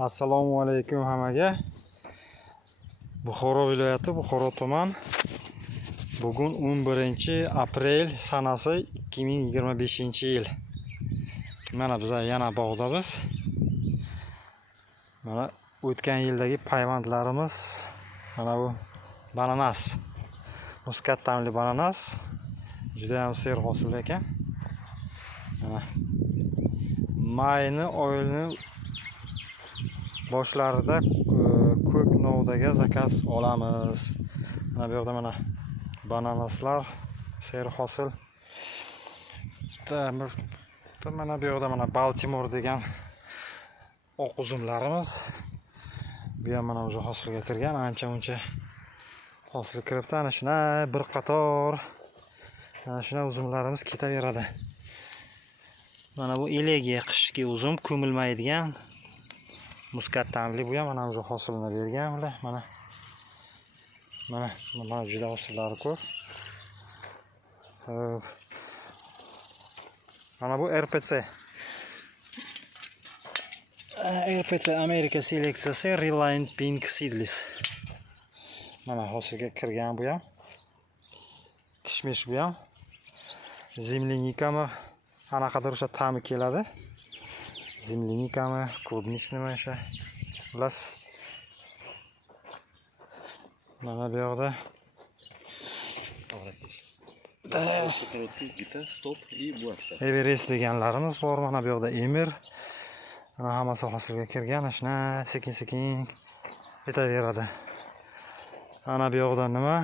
Assalomu alaykum hammaga. Buxoro viloyati, Buxoro tuman. Bugun 11-aprel sanasi 2025-yil. Mana biz yana bog'damiz. Mana o'tgan yildagi payvandlarimiz, mana bu bananas. Muskat ta'mli bananas. Juda ham ser hosil ekan. Mana mayni oyini boshlarida ko'k novdaga zakaz olamiz. Mana bu yerda mana bananaslar ser hosil. Mana bu yerda mana Baltimore degan oq uzumlarimiz. Bu ham mana o'sha hosilga kirgan, ancha-muncha hosil kiribdi. Ana shuna bir qator ana shuna uzumlarimiz ketaveradi. Mana bu elegiya qishki uzum, ko'milmaydigan muskat ta'mli, bu ham mana o'sha hosilni bergan bular. Mana juda hosillari ko'p. Mana bu RPC Amerika seleksiyasi Reliant Pink Seedless. Mana hosilga kirgan bu ham. Kishmish bu ham. Zemlyanikami, anaqadir o'sha ta'mi keladi. Zemlyanikami, klubnichnimi o'sha. Xullas. Mana bu yoqda Everest deganlarimiz bor. Mana bu yoqda Emir. Mana hammasi hosilga kirgan, shuna sekin-sekin ketaveradi. Ana bu yoqda nima?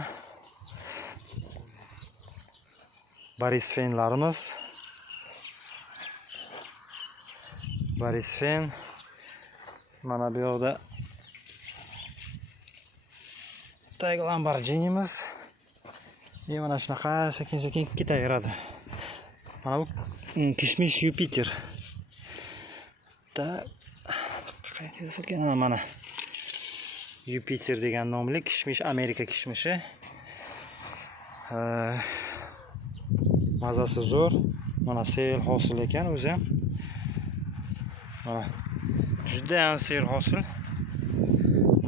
Barisfenlarimiz. Barisfen. Mana bu yoqda Lamborghinimiz. Mana shunaqa sekin-sekin ketaveradi. Mana bu kishmish Jupiter. Qayerga yozilgan? Mana Jupiter degan nomli kishmish, Amerika kishmishi. Mazasi zo'r. Mana sel hosil ekan o'zi ham. Mana juda ham ser hosil.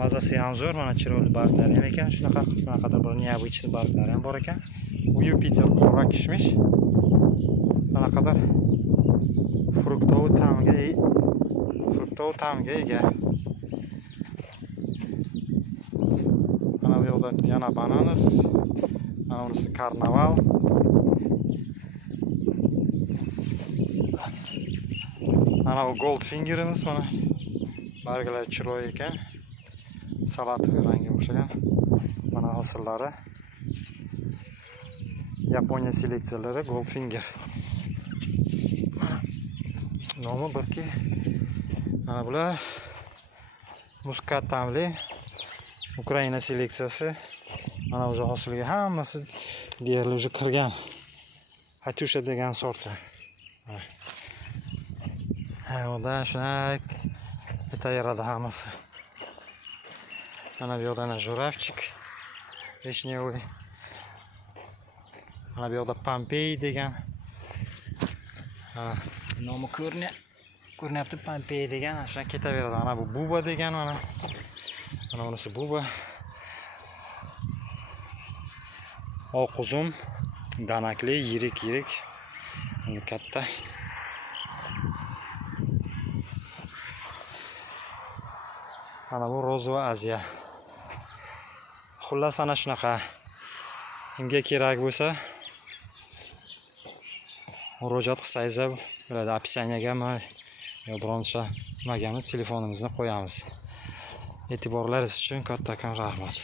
Mazasi ham zo'r. Mana chiroyli barglari ham ekan. Shunaqadir bir neobычный barglari ham bor ekan. Bu Jupiter qora kishmish. Qanaqadir fruktoviy ta'mga ega. Mana bu yoqda yana bananas. Mana bunisi karnaval. Mana bu Goldfingerimiz, mana barglari chiroyli ekan. Salatoviy rangga o'xshagan. Mana hosillari. Yaponiya seleksiyalari Goldfinger. Nomi balki mana bular muskat ta'mli Ukraina seleksiyasi. Mana o'sha hosilga hammasi deyarli o'sha kirgan. Hatyusha degan sorti. Undan shuna ketaveradi hammasi. Mana bu yoqda Juravchik, Vishnevoy. Mana bu yoqda Pompey degan. Nomi ko'rinyapti, Pompey degan. Shuna ketaveradi. Mana bu Buba degan mana. Mana bunisi Buba. Oq uzum, danakli, yirik. Katta. Mana bu Rozova Aziya. Xullas ana shunaqa. Kimga kerak bo'lsa, murojaat qilsangiz bo'ladi. Описаниягami yo bironta nimagami telefonimizni qo'yamiz. E'tiborlaringiz uchun kattakon rahmat.